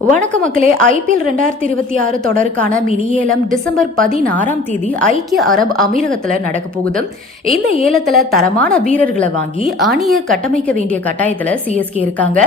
வணக்க மக்களே, IPL 2026 தொடருக்கான mini ஏலம் டிசம்பர் 16ஆம் தேதி ஐக்கிய அரபு அமீரகத்துல நடக்க போகுது. இந்த ஏலத்துல தரமான வீரர்களை வாங்கி அணியை கட்டமைக்க வேண்டிய கட்டாயத்துல CSK இருக்காங்க.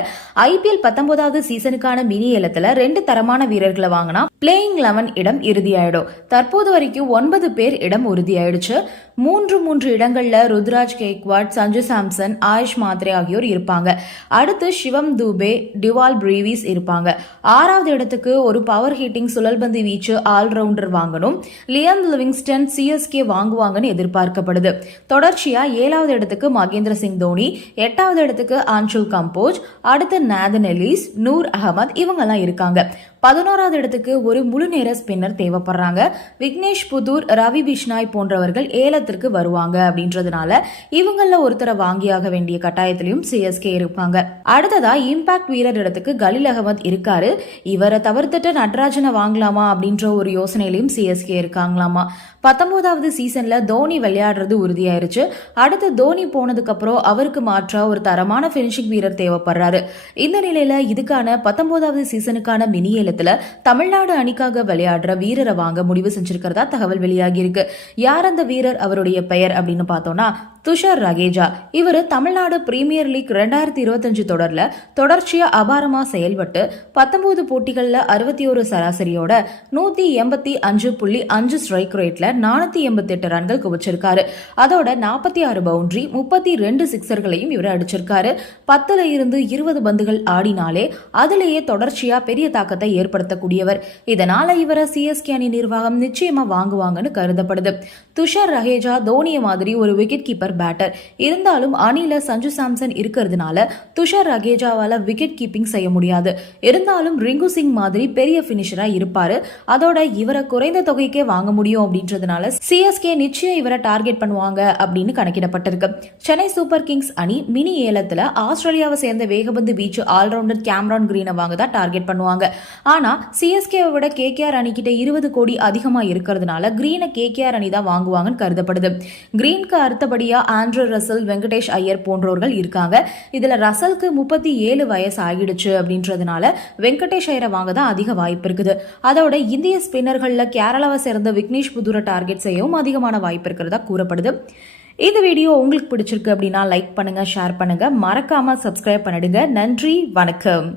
IPL 19வது சீசனுக்கான மினி ஏலத்துல 2 தரமான வீரர்களை வாங்கினா பிளேயிங் 11 இடம் இறுதியாயிடும். தற்போது வரைக்கும் 9 பேர் இடம் உறுதியாயிடுச்சு. மூன்று இடங்கள்ல ருத்ராஜ் கேக்வாட், சஞ்சு சாம்சன், ஆயுஷ் மாத்ரே ஆகியோர் இருப்பாங்க. அடுத்து சிவம் தூபே, டிவால் பிரீவிஸ் இருப்பாங்க. 6வது இடத்துக்கு ஒரு பவர் ஹிட்டிங் சுழல்பந்து வீச்சு ஆல்ரவுண்டர் வாங்கணும். லியாம் லிவிங்ஸ்டன் CSK வாங்குவாங்கன்னு எதிர்பார்க்கப்படுது. தொடர்ச்சியா 7வது இடத்துக்கு மகேந்திர சிங் தோனி, 8வது இடத்துக்கு ஆன்சுல் கம்போஜ், அடுத்து நாதன் எலிஸ், நூர் அகமது இவங்கெல்லாம் இருக்காங்க. 11வது இடத்துக்கு ஒரு முழு நேர ஸ்பின்னர் தேவைப்படுறாங்க. விக்னேஷ் புதூர், ரவி பிஷ்னாய் போன்றவர்கள் ஏலத்திற்கு வருவாங்க. அப்படின்றதுனால இவங்கள ஒருத்தரை வாங்கியாக வேண்டிய கட்டாயத்திலையும் CSK இருப்பாங்க. அடுத்ததா இம்பாக்ட் வீரர் இடத்துக்கு கலீல் அகமது இருக்காரு. இவரை தவிர்த்துட்டு நட்ராஜனை வாங்கலாமா அப்படின்ற ஒரு யோசனையிலையும் CSK இருக்காங்களாமா. 19வது சீசன்ல தோனி விளையாடுறது உறுதியாயிருச்சு. அடுத்து தோனி போனதுக்கு அப்புறம் அவருக்கு மாற்றா ஒரு தரமான பினிஷிங் வீரர் தேவைப்படுறாரு. இந்த நிலையில இதுக்கான 19வது சீசனுக்கான மினி ஏலத்துல தமிழ்நாடு அணிக்காக விளையாடுற வீரரை வாங்க முடிவு செஞ்சிருக்கிறதா தகவல் வெளியாகி இருக்கு. யார் அந்த வீரர், அவருடைய பெயர் அப்படின்னு பார்த்தோம்னா துஷார் ரகேஜா. இவரு தமிழ்நாடு பிரீமியர் லீக் 2025 தொடர்ல தொடர்ச்சியா அபாரமா செயல்பட்டு 19 போட்டிகள்ல 61 சராசரியோட 185.5 ஸ்ட்ரைக் ரேட்ல 488 ரன்கள் குவிச்சிருக்காரு. அதோட 46 பவுண்டரி, 32 சிக்ஸர்களையும் இவர் அடிச்சிருக்காரு. 10ல இருந்து 20 பந்துகள் ஆடினாலே அதிலேயே தொடர்ச்சியா பெரிய தாக்கத்தை ஏற்படுத்தக்கூடியவர். இதனால இவரை CSK அணி நிர்வாகம் நிச்சயமா வாங்குவாங்கன்னு கருதப்படுது. துஷார் ரகேஜா தோனிய மாதிரி ஒரு விக்கெட் கீப்பர் பேட்டர். இருந்தாலும் அணில சஞ்சு சாம்சன் இருக்கிறதுனால துஷார் ரகேஜாவால விக்கெட் கீப்பிங் செய்ய முடியாது. இருந்தாலும் ரிங்கு சிங் மாதிரி பெரிய பினிஷரா இருப்பாரு. அதோட இவரை குறைந்த தொகைக்கே வாங்க முடியும் அப்படின்றதுனால CSK நிச்சயம் இவரை டார்கெட் பண்ணுவாங்க அப்படின்னு கணக்கிடப்பட்டிருக்கு. சென்னை சூப்பர் கிங்ஸ் அணி மினி ஏலத்துல ஆஸ்திரேலியாவை சேர்ந்த வேகபந்து வீச்சு ஆல்ரவுண்டர் கேமரான் கிரீனை வாங்க தான் டார்கெட் பண்ணுவாங்க. ஆனா CSK-வை விட KKR அணிக்கிட்ட 20 கோடி அதிகமா இருக்கிறதுனால கிரீனை KKR அணி தான் வாங்குவாங்கன்னு கருதப்படுது. கிரீனுக்கு அடுத்தபடியா ஆண்ட்ரூ ரசல், வெங்கடேஷ் ஐயர் போன்றவர்கள் இருக்காங்க. இதுல ரசலுக்கு 37 வயசு ஆகிடுச்சு அப்படின்றதுனால வெங்கடேஷ் ஐயரை வாங்க தான் அதிக வாய்ப்பு இருக்குது. அதோட இந்திய ஸ்பின்னர்கள்ல கேரளாவை சேர்ந்த விக்னேஷ் புதூரை டார்கெட் செய்யவும் அதிகமான வாய்ப்பு இருக்கிறதா கூறப்படுது. இந்த வீடியோ உங்களுக்கு பிடிச்சிருக்கு அப்படின்னா லைக் பண்ணுங்க, ஷேர் பண்ணுங்க, மறக்காம சப்ஸ்கிரைப் பண்ணிடுங்க. நன்றி, வணக்கம்.